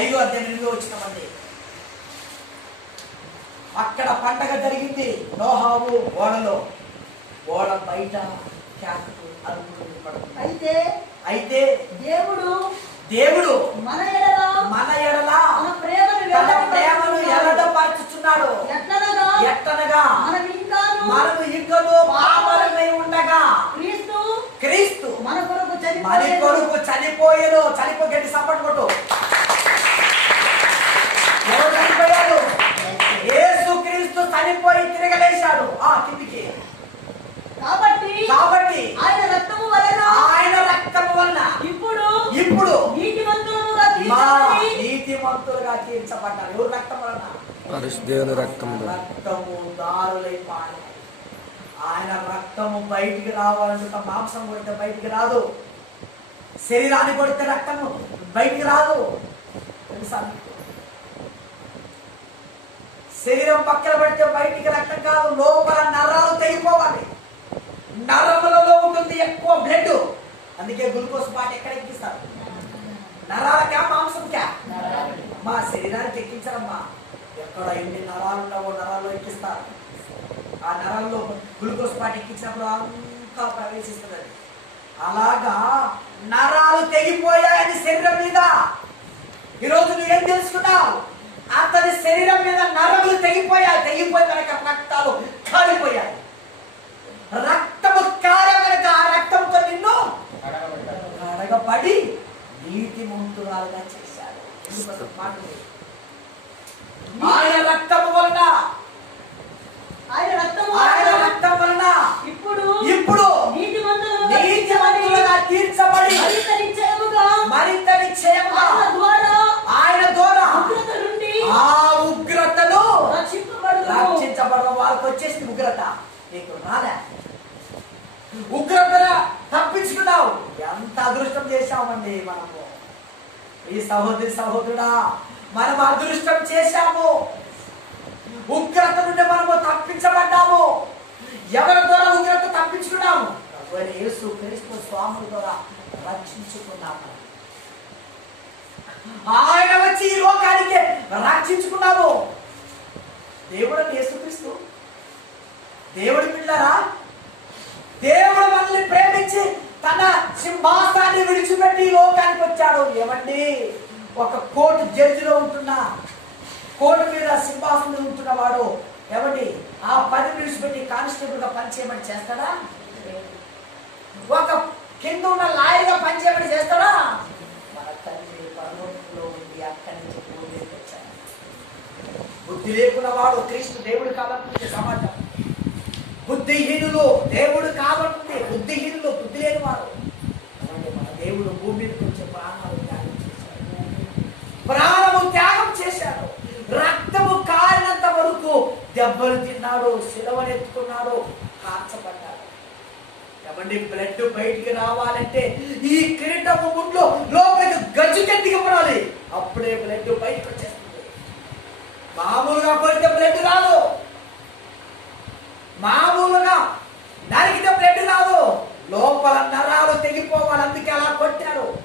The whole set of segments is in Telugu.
ఐదో అధ్యాయం ఎనిమిదో వచ్చినామండి అక్కడ పండగ జరిగింది నోహావు ఓడలో ఓడ బయట అరుపులు వినపడుతున్నాయి. అయితే అయితే దేవుడు దేవుడు మన ఎడల మన ఎడల ప్రేమను ప్రేమను. ఎల్లడపరుచుచున్నాడు ఎట్లనగా? ఎట్టనగా మనం ఇంకాను మనము ఇంకను పాపలమై ఉండగా. క్రీస్తు క్రీస్తు మన కొరకు మన చనిపోయాడు. కొడుకు చనిపోయాడు చనిపో గట్టి సపోర్ట్ కొట్టు ఎవరు చనిపోయాడు యేసు చనిపోయి తిరగలేశాడు ఆ కిందికి కాబట్టి కాబట్టి ఆయన రక్తము వలన ఆయన రక్తము వలన ఇప్పుడు ఇప్పుడు నీతిమంతులుగా నీతిమంతులుగా తీర్చబడ్డారు ఎవరు రక్తం వలన? దేవుని రక్తములో రక్తము దారులై పాడారు ఆయన రక్తము బయటికి రావాలంటే మాంసం కొడితే బయటికి రాదు. శరీరాన్ని కొడితే రక్తము బయటికి రాదు. తెలుసా మీకు? శరీరం పక్కన పడితే బయటికి రక్తం కాదు లోపల నరాలు తెగిపోవాలి. నరములలో ఉంటుంది ఎక్కువ బ్లడ్ అందుకే గ్లూకోజ్ పాటు ఎక్కడ ఎక్కిస్తారు నరాలకా మాంసంకా? మా శరీరానికి ఎక్కించరమ్మా. ఎక్కడ ఎన్ని నరాలు ఉన్నావో నరాల్లో ఎక్కిస్తారు. ఆ నరాల్లో గ్లూకోజ్ పాటు ఎక్కించినప్పుడు అంతా ప్రవేశిస్తుంది అలాగా నరాలు తెగిపోయాయని శరీరం మీద. ఈరోజు నువ్వేం ఏం తెలుసుకున్నావు? అతని శరీరం మీద నరములు తెగిపోయాయి తెగిపోయి కనుక రక్తాలు కాలిపోయాయి రక్తము కారే కనుక ఆ రక్తంతో నిన్ను కడగబడి నీతి మంతురాలుగా చేశాడు లేదు. ఆయన రక్తము వలన ఆయన రక్తము ఆయన రక్తం వలన ఇప్పుడు ఇప్పుడు నీతిమంతులుగా నీతిమంతులుగా తీర్చబడి మరింత నిశ్చయముగా మరింత ఆయన ద్వారా ఆ ఉగ్రతను. రక్షించబడిన వాళ్ళకి వచ్చేసింది ఉగ్రత. నీకు రాలే. ఉగ్రత తప్పించుకున్నావు. ఎంత అదృష్టం చేశామండి మనము. ఈ సహోదరి సహోదరుడా మనం అదృష్టం చేశాము. ఉగ్రత నుండి మనము తప్పించబడ్డాము. ఎవరి ద్వారా ఉగ్రత తప్పించుకున్నాము? యేసు క్రీస్తు స్వాముల ద్వారా రక్షించుకున్నాము. ఆయన వచ్చి ఈ లోకానికి రక్షించుకున్నాము. దేవుడు యేసుక్రీస్తు దేవుడి పిల్లరా దేవుడు మనల్ని ప్రేమించి తన సింహాసాన్ని విడిచిపెట్టి ఈ లోకానికి వచ్చాడు. ఏమండి? ఒక కోర్టు జడ్జిలో ఉంటున్నా కోర్టు మీద సింహాసనం ఉంటున్న వాడు ఏమండి? ఆ పని విడిచిపెట్టి కానిస్టేబుల్గా పనిచేయమని చేస్తాడా? ఒక కింద ఉన్న లాయర్గా పనిచేయమని చేస్తాడా మన తండ్రి పరలోకంలో ఉంది అక్కడి నుంచి భూమికి వచ్చాడు బుద్ధి లేకున్న వాడు క్రీస్తు దేవుడు కాబట్టి సమాజం బుద్ధిహీనులు దేవుడు కాబట్టి బుద్ధిహీనులు బుద్ధి లేని వారు అలాగే మన దేవుడు భూమి మీదకి వచ్చే ప్రాణాలు త్యాగం చేశాడు. ప్రాణము త్యాగం చేశాడు. రక్తము కారినంత వరకు దెబ్బలు తిన్నాడు సిలవనెత్తుకున్నాడు కాల్చబడ్డాడు ఏమండి బ్లడ్ బయటికి రావాలంటే ఈ కిరీటము ముందు లోపలికి గజ్జు కెట్టికి పడాలి. అప్పుడే బ్లడ్ బయటకు వచ్చేస్తుంది. మామూలుగా కొడితే బ్లడ్ రాదు. మామూలుగా నరికితే బ్లడ్ రాదు. లోపల నరాలు తెగిపోవాలి అందుకే అలా కొట్టారు.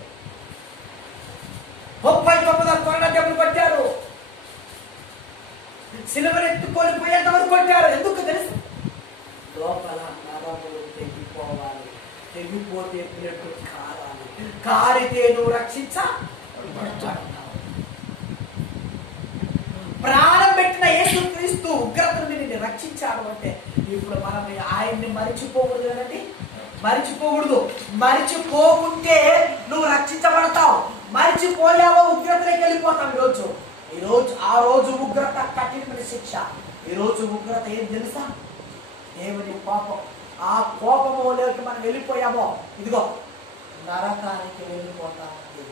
ముప్పై తొమ్మిది కొరడ దెబ్బలు కొట్టారు. సిలువనెత్తుకొని పోయేంత వరకు కొట్టారు. ఎందుకు తెలుసు? లోపల నరములు తెగిపోవాలి. తెగిపోతే బ్లడ్ కారాలి. కారితే నువ్వు రక్షించ. ప్రాణం పెట్టిన యేసు క్రీస్తు ఉగ్రత నుండి నిన్ను రక్షించాడు అంటే ఇప్పుడు మనం ఆయన్ని మరిచిపోకూడదు కదండి? మరిచిపోకూడదు. మరిచిపోకుంటే నువ్వు రక్షించబడతావు. మరిచిపోయావో ఉగ్రతలోకి వెళ్ళిపోతావు ఈరోజు. ఈరోజు ఆ రోజు ఉగ్రత కఠినమైన శిక్ష. ఈరోజు ఉగ్రత ఏం తెలుసా? దేవుని కోపం. ఆ కోపములోకి మనం వెళ్ళిపోయామో ఇదిగో నరకానికి వెళ్ళిపోతామని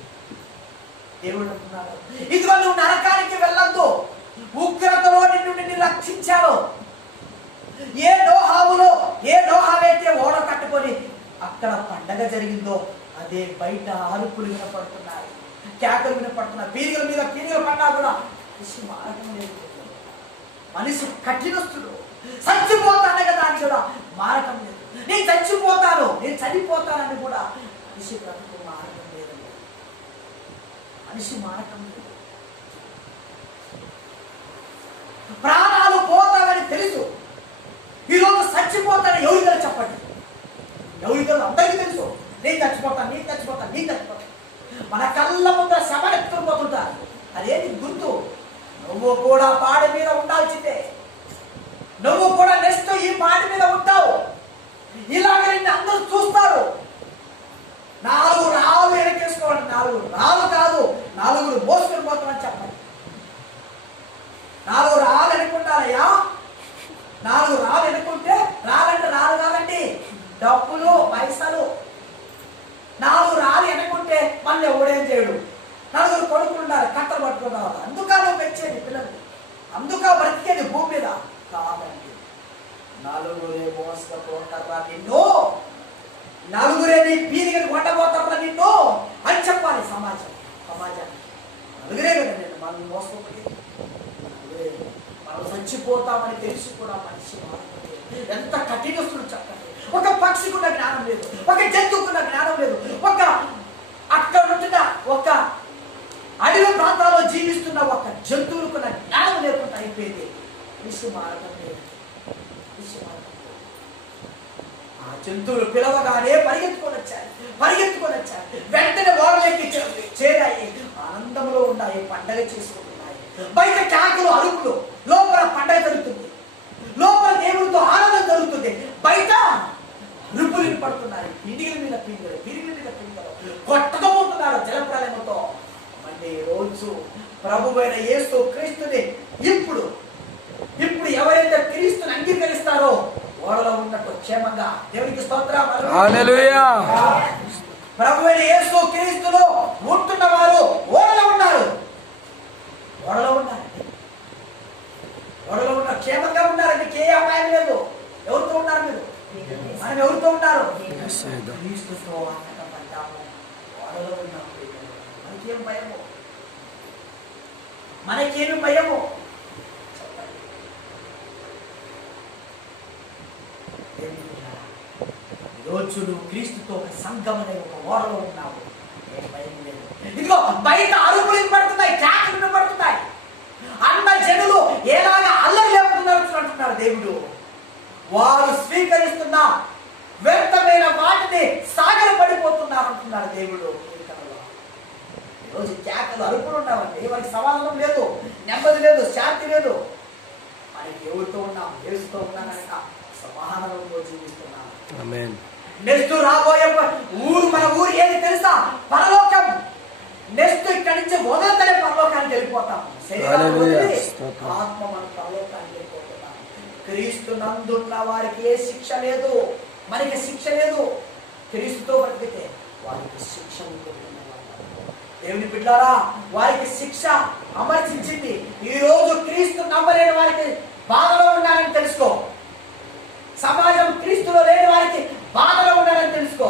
దేవుడు అంటున్నాడు. ఇదిగో నువ్వు నరకానికి వెళ్ళద్దు. ఉగ్రతలో నిన్ను నిన్ను రక్షించాను. ఏ నోహావులో ఏ నోహావైతే ఓడ కట్టుకొని అక్కడ పండగ జరిగిందో అదే బయట అరుపులు వినపడుతున్నాయి. కేకలు వినపడుతున్నాయి. పీరిగల మీద పీరిగలు పడ్డా కూడా మనిషి మారటం లేదు. మనిషి కఠినస్తుడు చచ్చిపోతానే కదా అని కూడా మారటం లేదు. నేను చచ్చిపోతాను నేను చనిపోతానని కూడా మనిషి బ్రతుకు మారటం లేదు మనిషి మారటం లేదు ప్రాణాలు పోతామని తెలుసు ఈరోజు చచ్చిపోతాను ఎవరిదో చెప్పండి ఎవరిదో అందరికీ తెలుసు. నేను చచ్చిపోతాను నేను చచ్చిపోతాను నేను చచ్చిపోతాను మన కళ్ళ ముందర శవనెత్తుకుపోతుంటారు అదేంటి గుర్తు? నువ్వు కూడా పాడి మీద ఉండాల్సిందే. నువ్వు కూడా నెక్స్ట్ ఈ పాడి మీద ఉంటావు. ఇలాగ నిన్ను అందరూ చూస్తారు. నాలుగు రాళ్ళు వెనకేసుకోవాలి నాలుగు రాళ్ళు కాదు నాలుగురు మోసుకొని పోతామని చెప్పండి నాలుగు రాళ్ళు ఎన్నుకుంటారయ్యా నాలుగు రాళ్ళు ఎన్నుకుంటే రాలంటే డబ్బులు పైసలు. నాలుగు రాళ్ళు ఎన్నుకుంటే మళ్ళీ ఎవడేం చేయడు. నలుగురు కొడుకులు ఉన్నారు కట్టలు పట్టుకున్నారు అందుక నువ్వు పెంచేది పిల్లలు. అందుక బ్రతికేది భూమి మీద. కాదండి. నలుగురే మోసకపోతారా నిన్ను. నలుగురే నీ పీరిగని కొట్టబోతారా నిన్ను. అని చెప్పాలి సమాజం. సమాజానికి నలుగురే కదా నేను మనం మోసపోతే. మనం చచ్చిపోతామని తెలిసి కూడా మనిషి ఎంత కఠినస్తుడు చెప్పండి. ఒక పక్షికున్న జ్ఞానం లేదు. ఒక జంతువుకున్న జ్ఞానం లేదు. ఒక అక్కడ ఉంటున్న ఒక అడవి ప్రాంతాల్లో జీవిస్తున్న ఒక జంతువులకున్న జ్ఞానం లేకుండా అయిపోయింది. విసు మార్గం లేదు. ఆ జంతువులు పిలవగానే పరిగెత్తుకొని వచ్చారు పరిగెత్తుకొని వచ్చారు వెంటనే ఓడలెక్కి చేరాయి. ఆనందంలో ఉన్నాయి. పండగ చేసుకుంటున్నాయి. బయట క్యాకులు అరుపులు. లోపల పండగ జరుగుతుంది. లోపల దేవుడితో ఆనందం జరుగుతుంది. బయట రుపులు వినపడుతున్నాయి పిడిగిల మీద పిండిలు పిడిగిల మీద పిండిలు కొట్టకపోతున్నారు జలప్రలయంతో. అంటే రోజు ప్రభువైన యేసు క్రీస్తుని ఇప్పుడు ఇప్పుడు ఎవరైతే క్రీస్తుని అంగీకరిస్తారో ఓడలో ఉన్నట్టు క్షేమంగా దేవునికి స్తోత్రం. ప్రభువైన యేసు క్రీస్తులో ఉంటున్న వారు ఓడలో ఉన్నారు. ఓడలో ఉన్నారు ఓడలో ఉన్న క్షేమంగా ఉన్నారు మీకు ఏ అపాయం లేదు ఎవరితో ఉన్నారు మీరు మనం ఎవరితో sir. క్రీస్తుతో మనకేం భయము? మనకేమి భయము? ఈరోజు నువ్వు క్రీస్తుతో ఒక సంఘం అనే ఒక ఓడలో ఉన్నావు. ఇదిగో బయట అరుపులు వినపడుతున్నాయి చాకులు వినపడుతున్నాయి. అన్న జనులు ఎలాగా అల్లరి లేపుతున్నారు అంటున్నారు దేవుడు. వారు స్వీకరిస్తున్న వ్యర్థమైన వాటిని సాగర పడిపోతున్నారు అంటున్నాడు దేవుడు. ఈరోజు కేకలు అరుపులు ఉన్నామండి. వారికి సమాధానం లేదు నెమ్మది లేదు శాంతి లేదు. మనకి ఎవరితో ఉన్నాం ఏసుతో ఉన్నానక సమాధానంలో జీవిస్తున్నాం. నెక్స్ట్ రాబోయే ఊరు మన ఊరు ఏది తెలుసా? పరలోకం. నెక్స్ట్ ఇక్కడి నుంచి వదలతలే పరలోకానికి వెళ్ళిపోతాం. ఆత్మ మన పరలోకానికి వెళ్ళిపోతున్నాం. క్రీస్తు నందున్న వారికి ఏ శిక్ష లేదు. మనకి శిక్ష లేదు. క్రీస్తుతో బ్రతికితే వారికి శిక్ష దేవుని బిడ్డారా వారికి శిక్ష అమర్చించింది. ఈ రోజు క్రీస్తు నమ్మలేని వారికి బాధలో ఉన్నారని తెలుసుకో. సమాజం క్రీస్తులో లేని వారికి బాధలో ఉన్నారని తెలుసుకో.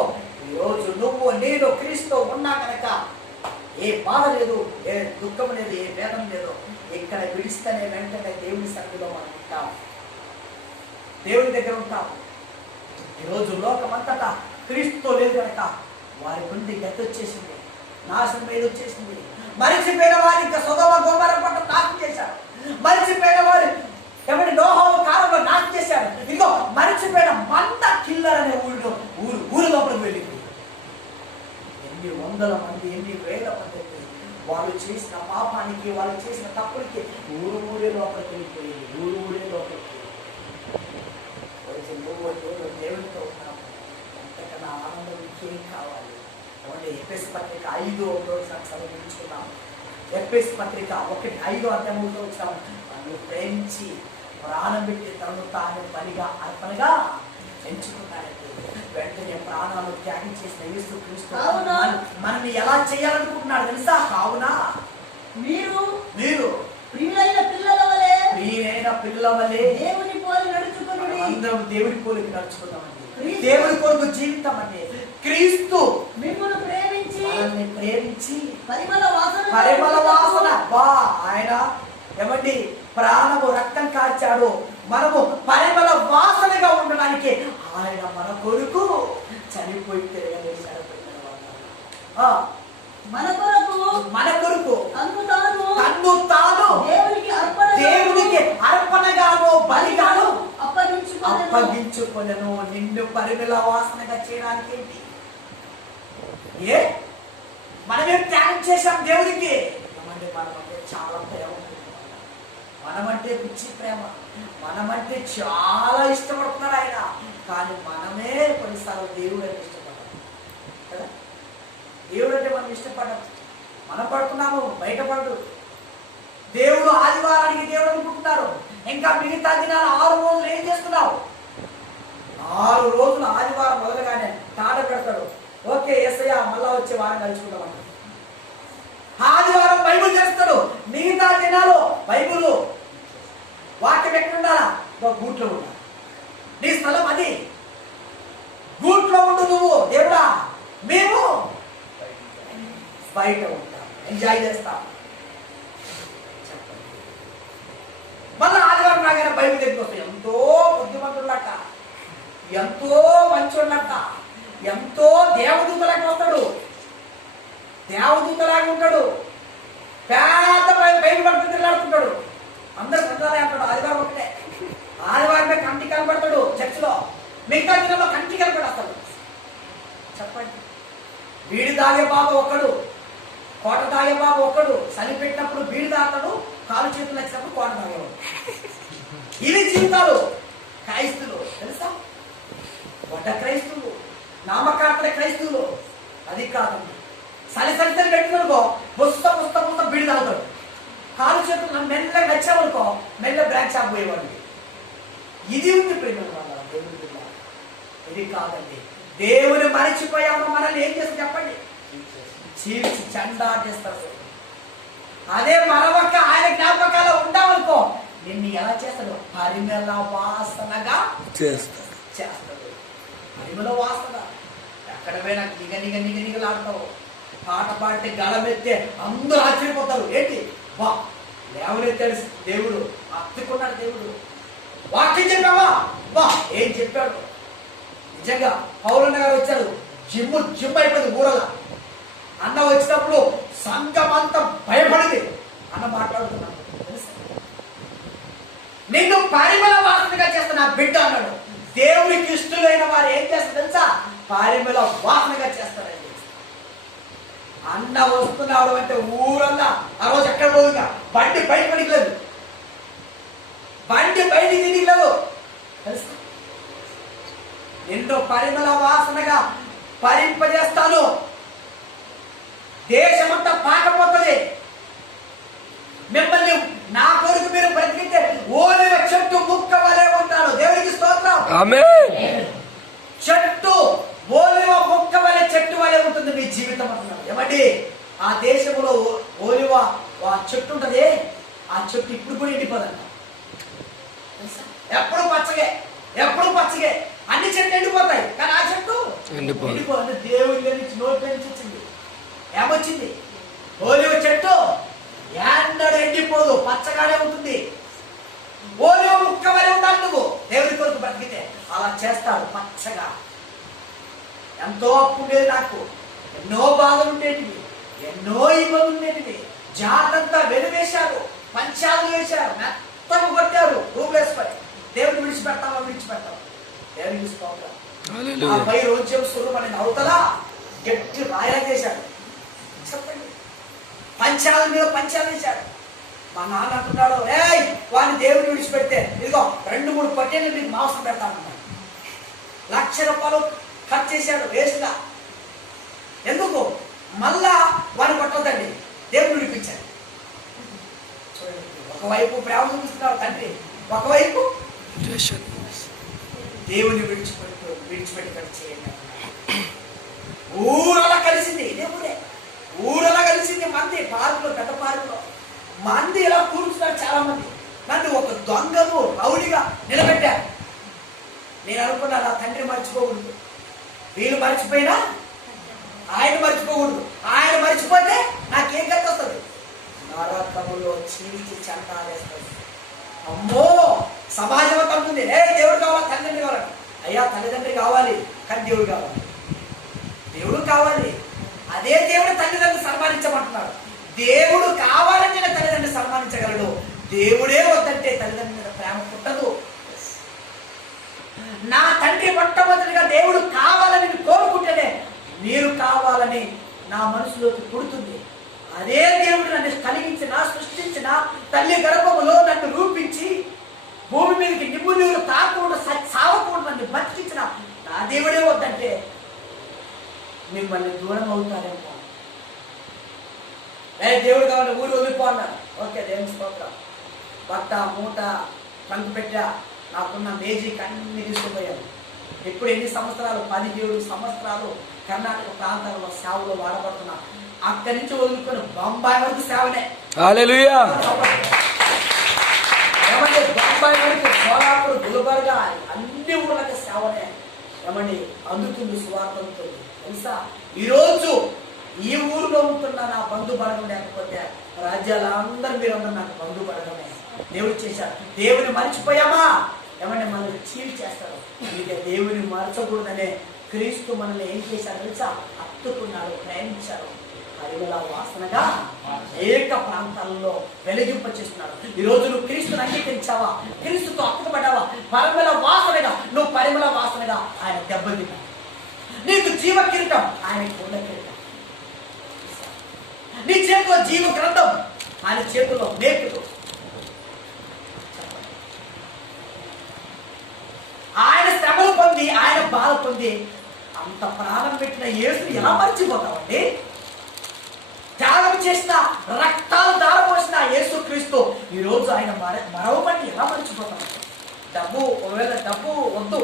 ఈ రోజు నువ్వు నేను క్రీస్తు ఉన్నా కనుక ఏ బాధ లేదు ఏ దుఃఖం లేదు ఏ భేదం లేదు. ఇక్కడ విడిస్తేనే వెంటనే దేవుని సన్నిధిలో మనం ఉంటాం. దేవుని దగ్గర ఉంటాం. ఈరోజు లోకమంతటా క్రీస్తుతో లేదు కనుక వారి గుండె గతి వచ్చేసింది నాశనం మీద వచ్చేసింది మరిచిపోయిన వారి ఇంకా సుగమ గోమర పట్ల నాశనం చేశారు. మరిచిపోయిన వారు ఎవరి నోహం కాలంలో నాశనం చేశారు. ఇదిగో మరిచిపోయిన మంద కిల్లర్ అనే ఊరిలో ఊరు ఊరి లోపలికి వెళ్ళింది. ఎన్ని వందల మంది ఎన్ని వేల మంది వాళ్ళు చేసిన పాపానికి వాళ్ళు చేసిన తప్పులకి ఊరు ఊరే లోపలికి వెళ్ళిపోయింది ఊరు ఊరే లోపలికి నువ్వు నేను దేవునితో ఉన్నాము అంతకన్నా ఆనందం ఇంకేం కావాలి ఓన్లీ ఎఫ్ఎస్ పత్రిక ఐదు చదివించుకున్నాం ఎఫ్ఎస్ పత్రిక ఒకటి ఐదు అధ్యాయంతో వచ్చాము నన్ను ప్రేమించి ప్రాణం పెట్టి తనను తాను పనిగా అర్పణగా ఎంచుకున్నాడంటే వెంటనే ప్రాణాలు త్యాగం చేసిన యేసు క్రీస్తు మనల్ని ఎలా చేయాలనుకుంటున్నాడు తెలుసా? కావున మీరు మీరు ప్రియులైన పిల్లల వలె ప్రియైన పిల్లల వలె దేవుని పోలి నడుచుకుని అందరం దేవుడి పోలికి నడుచుకుందామండి. దేవుడి కొరకు జీవితం అండి క్రీస్తు. మిమ్మల్ని ప్రేమించి. వాసన వాసన. ఆయన ఏమండి? ప్రాణము రక్తం కాచాడు. మనము పరిమళ వాసనగా ఉండడానికి ఆయన మన కొరకు చనిపోయి తిరగలేశాడు మన కొరకు. మన కొరకు. తన్ను తాను. తాను. దేవునికి అర్పణ దేవునికి అర్పణగాను బలిగాను. అప్పగించుకొనను. నిన్ను పరిమళ వాసనగా చేయడానికి ఏంటి ఏ? మనమేం త్యాగం చేశాం దేవుడికి? మనమంటే మనమంటే చాలా ప్రేమ మనమంటే పిచ్చి ప్రేమ. మనమంటే చాలా ఇష్టపడుతున్నాడు ఆయన. కానీ మనమే కొన్నిసార్లు దేవుడు అంటే ఇష్టపడ్డాం కదా? దేవుడు అంటే మనం ఇష్టపడ్డాం. మనం పడుతున్నాము బయటపడు దేవుడు ఆదివారానికి దేవుడు అనుకుంటున్నారు. ఇంకా మిగతా దినాలు ఆరు రోజులు ఏం చేస్తున్నావు? ఆరు రోజులు ఆదివారం మొదలుగానే తాట పెడతాడు ఓకే ఎస్ఐ మళ్ళా వచ్చే వారం కలుసుకుందాం అంటాడు. ఆదివారం బైబుల్ చేస్తాడు మిగతా దినాలు బైబుల్ వాక్యం ఎక్కడ నువ్వు గూట్లో ఉండాలి నీ స్థలం అది. గూట్లో ఉండు నువ్వు దేవుడా. మేము బయట ఉంటాం. ఎంజాయ్ చేస్తాం. మళ్ళీ మళ్ళా ఆదివారం రాగానే బయట దగ్గరికి వస్తాయి ఎంతో బుద్ధిమంతులట. ఎంతో మంచోళ్ళట. ఎంతో దేవదూతలాగా వస్తాడు. దేవదూతలాగా ఉంటాడు. పెద్ద బయట పడుతుంది తిరుగుతుంటాడు అందరు సంతాలే అంటాడు. ఆదివారం ఒకటే. ఆదివారమే కంటి కనపడతాడు చర్చిలో మిగతా దినంలో కంటి కనబడతాడు చెప్పండి. బీడి తాగే బాబు ఒక్కడు కోట తాగే బాబు ఒక్కడు చలి పెట్టినప్పుడు బీడి తాగుతాడు కాలు చేతులు వచ్చినప్పుడు కోట తాగేవాడు. ఇవి జీవితాలు. క్రైస్తులు. తెలుసా? గొడ్డ క్రైస్తువులు నామకార్థ క్రైస్తువులు అది కాదు. సలి సలి సలి పెట్టిననుకో పుస్త పుస్త పుస్త బీడి తాగుతాడు. కాలు చేతులు మెల్లగా నచ్చామనుకో మెల్ల బ్రాంచ్ షాప్ ఇది ఉంది ప్రేమ దేవుడి. ఇది కాదండి. దేవుని మరిచిపోయాము మనల్ని ఏం చేస్తారు చెప్పండి? చీల్చి చండా చేస్తారు అదే మనవక్క ఆయన జ్ఞాపకాలు ఉండామనుకో నిన్ను ఎలా చేస్తాడు? పరిమళ వాసనగా చేస్తారు చేస్తాడు. పరిమళ వాసన. ఎక్కడ పోయినా నిగ నిగ నిగ నిగలాడతావు. పాట పాడితే గళమెత్తే అందరూ ఆశ్చర్యపోతారు. ఏంటి? వా లేవనెత్తాడు దేవుడు. అత్తుకున్నాడు దేవుడు. వాక్యం చెప్పావా? బా ఏం చెప్పాడు? నిజంగా పౌరన్న గారు వచ్చారు. జిమ్ము జిమ్ అయిపోయింది ఊరల. అన్న వచ్చినప్పుడు సంఘం అంతా భయపడింది. అన్న మాట్లాడుతున్నాడు. నిన్ను పరిమళ వాసనగా చేస్తున్న బిడ్డ అన్నాడు. దేవునికి ఇష్టలైన వారు ఏం చేస్తారు తెలుసా? పరిమళ వాసనగా చేస్తారండి అన్న వస్తున్నాడు అంటే ఊరన్నా ఆ రోజు ఎక్కడ పోదుగా? బండి బయట పనికి లేదు బండి బయటికి తిరిగి లేదు తెలుసా? నిన్ను పరిమళ వాసనగా భరింపజేస్తాను దేశమంతా పాకపోతుంది. మిమ్మల్ని నా కొడుకు మీరు బ్రతికితే ఓలివ చెట్టు ముక్క వలె ఉంటాడు. దేవునికి స్తోత్రం. చెట్టు ఓలివ ముక్క వలె చెట్టు వలె ఉంటుంది మీ జీవితం అంటున్నాడు ఏమండి? ఆ దేశంలో ఓలివ ఆ చెట్టు ఉంటది. ఆ చెట్టు ఇప్పుడు కూడా ఎండిపోదంట? ఎప్పుడు పచ్చగే ఎప్పుడు పచ్చగే. అన్ని చెట్లు ఎండిపోతాయి. కానీ ఆ చెట్టు అంటే దేవుడి నుంచి నోటి నుంచి వచ్చింది. ఏమొచ్చింది? ఓలివ చెట్టు ఎన్నడూ ఎండిపోదు. పచ్చగానే ఉంటుంది. ఓలివ ముక్క వలె ఉండాలి నువ్వు. దేవుడి కొరకు బ్రతికితే అలా చేస్తాడు పచ్చగా. ఎంతో అప్పు ఉండేది నాకు. ఎన్నో బాధలు ఉండేటివి. ఎన్నో ఇబ్బందులు ఉండేటివి. జాతంతా వెలువేశారు. పంచాలు వేశారు. మెత్తము కొట్టారు. రూపులేసిపోయి దేవుడిని విడిచిపెడతామా విడిచిపెడతాం దేవుడికి స్తోత్రం. ఆ హల్లెలూయా పై రోజు సురువు అనేది అవతలా గట్టి రాయా చేశాడు. చెప్పండి. పంచాల మీద పంచాలు వేశాడు మా నాన్న అంటున్నాడు ఏయ్ వాడిని దేవుడిని విడిచిపెడితే ఇదిగో రెండు మూడు పట్టేళ్ళు నీకు మాంసం పెడతానన్నాడు. లక్ష రూపాయలు ఖర్చు చేశాడు వేస్ట్గా. ఎందుకు? మళ్ళా వాడిని కొట్టొద్దండి. దేవుడు ఒకవైపు ప్రేమ చూపిస్తున్నాడు తండ్రి. ఒకవైపు. దేవుని విడిచిపెట్టు విడిచిపెట్టి ఇక్కడ చేయండి ఊరలా కలిసింది ఇదే ఊరే. ఊరలా కలిసింది మంది పార్కులో పెద్ద పార్కులో. మంది ఇలా కూర్చున్నారు చాలా మంది నన్ను ఒక దొంగను రౌడిగా నిలబెట్టారు నేను అనుకున్నా నా తండ్రి మర్చిపోకూడదు. వీళ్ళు మర్చిపోయినా? ఆయన మర్చిపోకూడదు. ఆయన మర్చిపోతే నాకేం గతి వస్తుంది? నరకములో చీల్చి చంటాలేస్తుంది అమ్మో! సమాజం అంతా ఉంటుంది ఏ దేవుడు కావాలి? తల్లిదండ్రి కావాలి? అయ్యా తల్లిదండ్రి కావాలి కానీ దేవుడు కావాలి. దేవుడు కావాలి. అదే దేవుడు తల్లిదండ్రులు సన్మానించమంటున్నాడు. దేవుడు కావాలంటే తల్లిదండ్రులు సన్మానించగలడు దేవుడే వద్దంటే తల్లిదండ్రుల మీద ప్రేమ పుట్టదు. నా తండ్రి మొట్టమొదటిగా దేవుడు కావాలని కోరుకుంటేనే మీరు కావాలని నా మనసులోకి పుడుతుంది. అదే దేవుడు నన్ను కలిగించిన సృష్టించిన తల్లి గర్భములో నన్ను రూపించి భూమి మీదకి నిమ్ము నీళ్ళు తాకుండా సావకుండా నన్ను బతికించిన నా దేవుడే వద్దంటే మిమ్మల్ని దూరం అవుతారేమో. ఏ దేవుడు కావాలి ఊరు వదిలిపో అన్నారు ఓకే దేవుని స్తోత్రం. బట్ట మూట ట్రంక్ పెట్టా నాకున్న మేజీకి అన్ని తీసుకుపోయాను. ఇప్పుడు ఎన్ని సంవత్సరాలు? పదిహేడు సంవత్సరాలు కర్ణాటక ప్రాంతాల్లో సేవలో వాడబడుతున్నా అక్కడి నుంచి వదులుకొని బొంబాయి వరకు సేవనే. బొంబాయి వరకు సోలాపూర్ గుల్బర్గా అన్ని ఊళ్ళకి సేవనే. ఏమండి అందుతుంది సువార్త అందుతుంది తెలుసా? ఈరోజు ఈ ఊరిలో ఉంటున్న నా బంధు బలగం లేకపోతే రాజ్యాలందరూ మీరందరూ నాకు బంధు బలగమే దేవుడు చేశాడు. దేవుని మర్చిపోయామా? ఏమంటే మనల్ని చీల్ చేస్తారు. ఇక దేవుని మరచకూడదనే క్రీస్తు మనల్ని ఏం చేశారు తెలుసా? హత్తుకున్నాడు ప్రేమించాడు పరిమళ వాసనగా అనేక ప్రాంతాల్లో వెలిగింప చేస్తున్నాడు ఈ రోజు నువ్వు క్రీస్తుని అంగీకరించావా? క్రీస్తుతో అక్కడపడ్డావా పరిమళ వాసనగా నువ్వు పరిమళ వాసనగా ఆయన దెబ్బతిన్నా నీకు జీవ కిరీటం ఆయన కొండ కిరీటం నీ చేతిలో జీవ గ్రంథం ఆయన చేతిలో మేకులు ఆయన శ్రమలు పొంది ఆయన బాధ పొంది. అంత ప్రాణం పెట్టిన యేసుని ఎలా మర్చిపోతామండి? త్యాగం చేసిన రక్తాలు దారపోసిన యేసుక్రీస్తు ఈ రోజు ఆయన మర మరవమని ఎలా మర్చిపోతాం డబ్బు ఒకవేళ డబ్బు వద్దు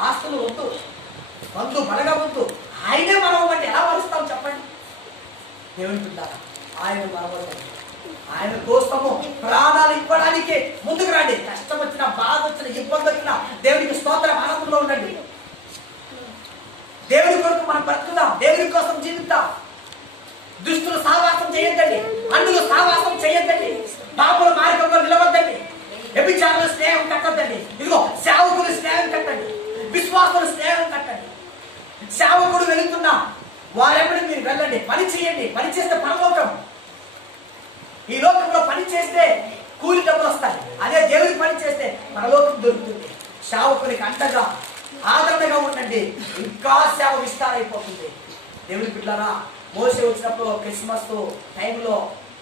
ఆస్తులు వద్దు వద్దు మనగా వద్దు ఆయనే మరవమంటే ఎలా మరుస్తాం చెప్పండి? దేవుని బిడ్డారా ఆయన మరవద్దు ఆయన కోసము ప్రాణాలు ఇవ్వడానికి ముందుకు రండి. కష్టం వచ్చిన బాధ వచ్చిన ఇబ్బంది వచ్చిన దేవునికి స్తోత్రం. ఆనందంలో ఉండండి. దేవుడి కొరకు మనం బ్రతుకుదాం. దేవుడి కోసం జీవిద్దాం. దుష్టులు సావాసం చేయొద్దండి. అన్నులు సావాసం చేయొద్దండి. పాపుల మార్గంలో నిలవద్దండి వ్యభిచారుల స్నేహం కట్టద్దండి. ఇదిగో సేవకులు స్నేహం కట్టండి. విశ్వాసుల స్నేహం కట్టండి. సేవకుడు వెళుతున్నా వారెప్పుడు మీరు వెళ్ళండి. పని చేయండి. పని చేస్తే పరలోకం. ఈ లోకంలో పని చేస్తే కూలి డబ్బులు వస్తాయి. అదే దేవుడికి పని చేస్తే పరలోకం దొరుకుతుంది. సేవకునికి అండగా ఆదరణగా ఉండండి. ఇంకా సేవ విస్తారైపోతుంది దేవుని బిడ్డారా మోసే వచ్చినప్పుడు క్రిస్మస్ టైంలో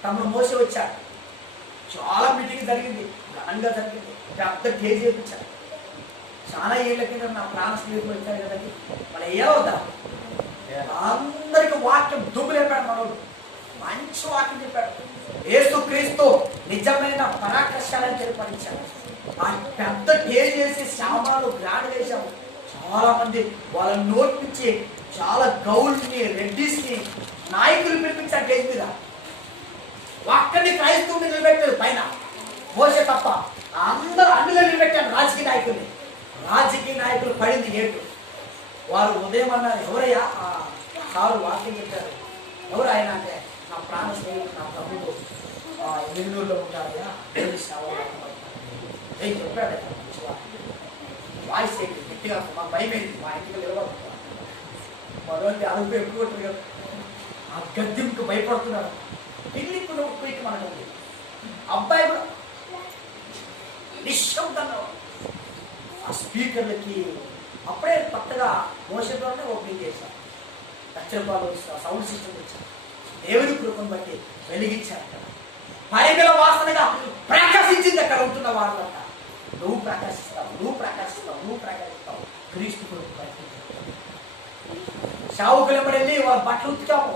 తమ్ముడు మోసే వచ్చాడు. చాలా మీటింగ్ జరిగింది ఘనంగా జరిగింది. పెద్ద కేజీ ఇచ్చాడు చాలా ఏళ్ళ కింద నా ప్రాణ స్నేహితులు వచ్చారు కదండి. మరి ఏ అవుతా అందరికి వాక్యం దుబ్బులేపాడు మనోడు. మంచి వాక్యం చెప్పాడు. ఏసు క్రీస్తు నిజమైన పరాకర్షాలని తెలిపడించాడు ఆ పెద్ద టేజ్ చేసి శామాలు గ్రాండ్ వేశాము చాలా మంది వాళ్ళ నోట్ నుంచి చాలా గౌల్ని రెడ్డిస్ని నాయకులు పిలిపించారు టేజ్ మీద ఒక్కడిని క్రైస్తవుని నిలబెట్టారు పైన. మోసే తప్ప అందరూ అన్నిలో నిలబెట్టారు రాజకీయ నాయకుల్ని. రాజకీయ నాయకులు పడింది ఏటు వారు ఉదయం అన్నారు ఎవరయ్యా? ఆ సారు వాక్యం చెప్పారు ఎవరు ఆయన అంటే నా ప్రాణ స్నేహితుడు నా తమ్ముడు ఆ, నెల్లూరులో ఉంటారయ్యా ఉంటారు. ఏ చెప్పాడు వాయిస్ ఏంటి గట్టిగా మా భయం ఏంటి మా ఇంటికి నిలబడుతున్నారు మరొకటి అదుపు ఎక్కువ ఉంటుంది కదా ఆ గద్దెంకు భయపడుతున్నారు పిల్లి కూడా పోయి మనకు అబ్బాయి కూడా నిశ్శబ్దంగా ఆ స్పీకర్లకి అప్పుడే కొత్తగా మోసంలోనే ఓపెనింగ్ చేశారు లక్షరూపాయలు సౌండ్ సిస్టమ్ వచ్చాను దేవుని కృపను బట్టి వెలిగించారు అక్కడ పరిమళ వాసనగా ప్రకాశించింది అక్కడ ఉంటున్న వాళ్ళంట నువ్వు ప్రకాశిస్తావు నువ్వు ప్రకాశిస్తావు నువ్వు ప్రకాశిస్తావు క్రీస్తు కొరకు వెళ్ళి వాళ్ళ బట్టలు ఉతికాము.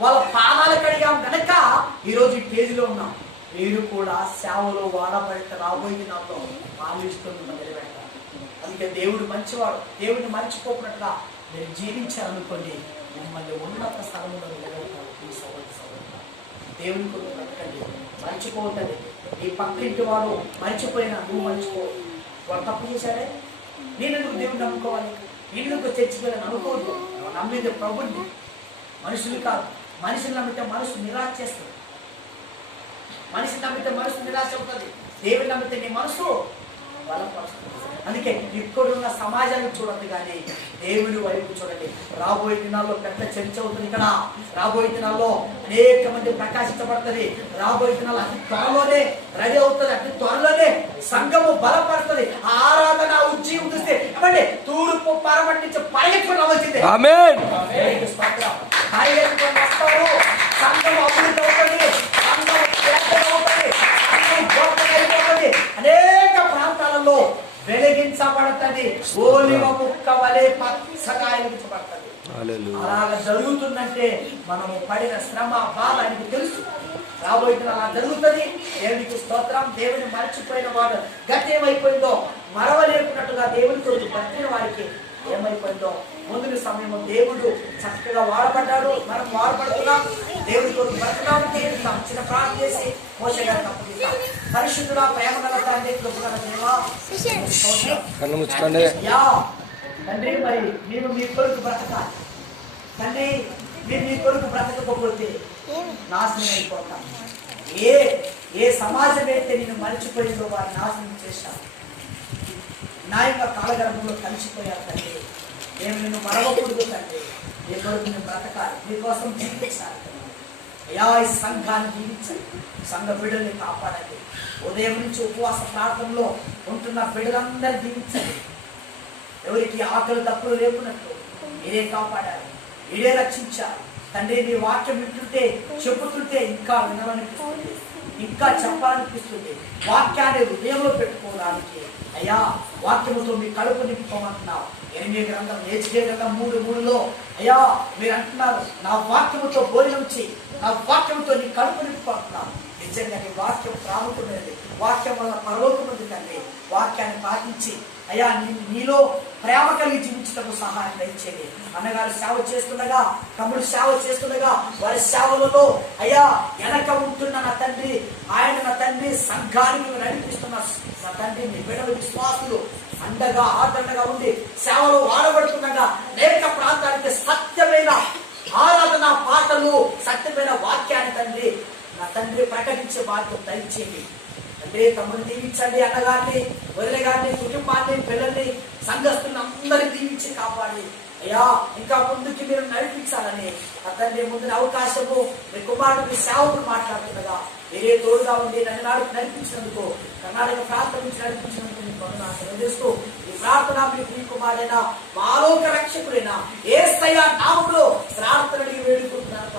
వాళ్ళ పాదాలు కడిగాం కనుక ఈరోజు ఈ పేజీలో ఉన్నాం. మీరు కూడా సేవలో వాడబడితే రాబోయే నాతో పాలిస్తుంది నిలబెట్టాలి అందుకే దేవుడు మంచివాడు. దేవుడిని మర్చిపోకున్నట్టుగా మీరు జీవించాలనుకోండి మిమ్మల్ని ఉన్నత స్థలంలో నిలబెడతారు ఈ సౌరభ సౌరభ దేవుని కొరకు బ్రతకండి మర్చిపోతుంది ఈ పక్కింటి వారు మర్చిపోయినా నువ్వు మర్చిపో. వాడు తప్పు చేశాడే? నేను ఎందుకు దేవుడిని నమ్ముకోవాలి? నేను ఎందుకు వెళ్ళని అనుకోవద్దు నమ్మేది ప్రభుని మనుషులు కాదు. మనిషిని నమ్మితే మనసు నిరాశ చేస్తుంది. మనిషిని నమ్మితే మనసు నిరాశ అవుతుంది. దేవుని నమ్మితే నీ మనసు బలపరుస్తుంది అందుకే ఇక్కడున్న సమాజాన్ని చూడండి కానీ దేవుని వైపు చూడండి రాబోయే దినాల్లో పెద్ద చర్చ అవుతుంది ఇక్కడ రాబోయే దినాల్లో అనేక మంది ప్రకాశించబడుతుంది రాబోయే దినాల్లో అతి త్వరలోనే రెడీ అవుతుంది అతి త్వరలోనే సంఘము బలపడుతుంది ఆరాధన ఉజ్జీవం చూస్తే ఏమండి తూర్పు పరిగెత్తుకుని రావాల్సిందే దేవునికి స్తోత్రం. పరిగెత్తుకొని వస్తారు. సంఘం అభివృద్ధి అవుతుంది. సంఘం పెద్దగా అవుతుంది. సంఘం గొప్పగా అయిపోతుంది. అనేక ప్రాంతాలలో వెలిగించబడుతుంది. ఓలివ ముక్క వలె పచ్చగా వెలిగించబడుతుంది అలాగ జరుగుతుందంటే మనము పడిన శ్రమ బాధ ఆయనకు తెలుసు. రాబోయే అలా జరుగుతుంది. దేవునికి స్తోత్రం. దేవుని మర్చిపోయిన వాడు గతి ఏమైపోయిందో మరవలేకున్నట్టుగా దేవుని కొరకు బతికిన వారికి ఏమైపోయిందో? ముందు సమయంలో దేవుడు చక్కగా వాడబడ్డాడు. మనం వాడబడుతున్నాం. దేవుడి కొరకు బ్రతకడానికి జీవిస్తాం చిన్న ప్రార్థన చేసి మోసే గారికి అప్పగిస్తాం పరిశుద్ధుడా ప్రేమ గల తండ్రి కృపగల దేవా, స్తోత్రం. కన్ను ముచ్చుకోండి యా. తండ్రి మరి మీరు మీ కొరకు బ్రతకాలి. తండ్రి మీరు మీ కొరకు బ్రతకపోతే నాశనం అయిపోతాం. ఏ ఏ సమాజం అయితే నేను మర్చిపోయిందో వారి నాశనం చేశాను నా యొక్క కాలగర్భంలో కలిసిపోయారు తండ్రి. నేను నిన్ను మరవకూడదు తండ్రి. నీ కొరకు నేను బ్రతకాలి. మీకోసం జీవించాలి అయ్యా ఈ సంఘాన్ని జీవించండి సంఘ బిడ్డల్ని కాపాడండి. ఉదయం నుంచి ఉపవాస ప్రాంతంలో ఉంటున్న బిడ్డలందరూ జీవించండి ఎవరికి ఆకలి తప్పులు లేకున్నట్లు మీరే కాపాడాలి. మీరే రక్షించాలి. తండ్రి మీ వాక్యం వింటుంటే చెబుతుంటే ఇంకా వినవనిపిస్తుంది. ఇంకా చెప్పాలనిపిస్తుంది. వాక్యాన్ని హృదయంలో పెట్టుకోవడానికి. అయ్యా వాక్యముతో మీ కడుపు నింపుకోమంటున్నావు. ఎనిమిది గ్రంథం నేర్చుకే గ్రంథం మూడు మూడులో అయ్యా మీరు అంటున్నారు నా వాక్యముతో భోజనం చేయి నా వాక్యంతో నీ కడుపు నింపుకుంటున్నావు నిజంగా నీ వాక్యం ప్రాముఖ్యమైనది. వాక్యం వల్ల పరలోకం ఉంది తండ్రి. వాక్యాన్ని పాటించి అయ్యా నీలో ప్రేమ కలిగి జీవించటకు సహాయం దయచేయండి. అన్నగారు సేవ చేస్తుండగా తమ్ముడు సేవ చేస్తుండగా వారి సేవలలో అయ్యా వెనక ఉంటున్న నా తండ్రి ఆయన నా తండ్రి సంఘానికి నడిపిస్తున్న నా తండ్రి మీ బిడ్డలు విశ్వాసులు అండగా ఆదరణగా ఉండి సేవలో వాడబడుతుండగా అనేక ప్రాంతానికి సత్యమైన ఆరాధన పాటలు సత్యమైన వాక్యాన్ని తండ్రి నా తండ్రి ప్రకటించే బాధ్యత దయచేయండి. తండ్రి తమ్ముడు దీవించండి అన్నగారిని వదిలే గారిని కుటుంబాన్ని పిల్లల్ని సంఘస్తుని అందరినీ దీవించి కాపాడి. అయ్యా ఇంకా ముందుకి మీరు నడిపించాలని. అతన్ని ముందున అవకాశము. మీ కుమారుడు మీ సేవకుడు మాట్లాడుతుండగా మీరే తోడుగా ఉండి నన్ను నాడు నడిపించినందుకు కర్ణాటక ప్రాంతం నుంచి నడిపించినందుకు మీకు తెలియజేస్తూ ఈ ప్రార్థన మీ ప్రియ మా మాలోక రక్షకుడైన ఏ స్థాయి నామంలో ప్రార్థన వేడుకుంటున్నారు వేడుకుంటున్నాను